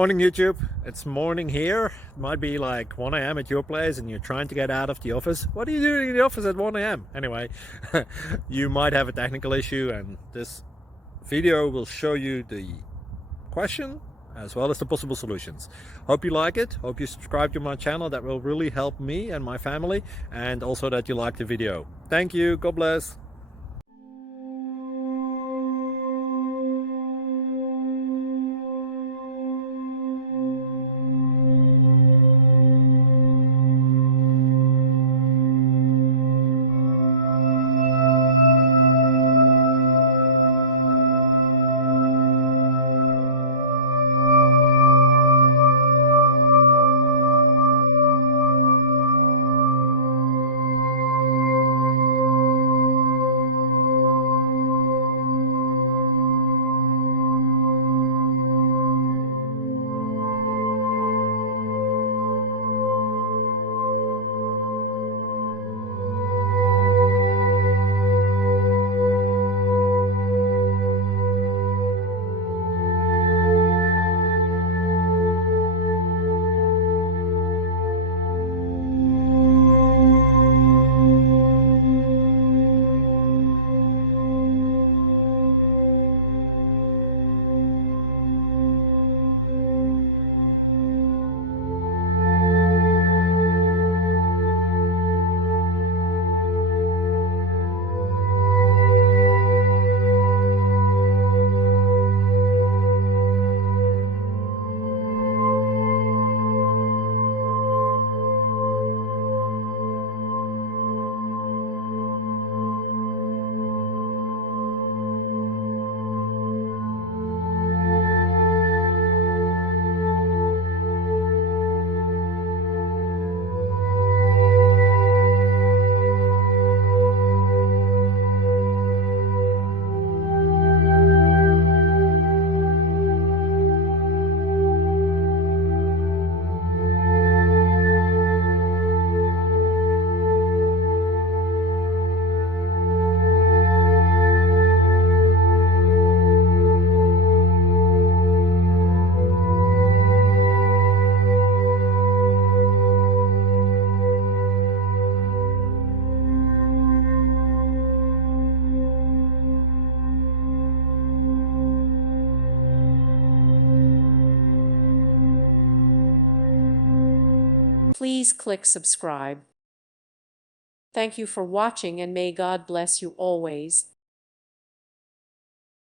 Morning YouTube, it's morning here. It might be like 1 a.m. at your place and you're trying to get out of the office. What are you doing in the office at 1 a.m.? Anyway, you might have a technical issue and this video will show you the question as well as the possible solutions. Hope you like it, hope you subscribe to my channel. That will really help me and my family, and also that you like the video. Thank you, God bless. Please click subscribe. Thank you for watching and may God bless you always.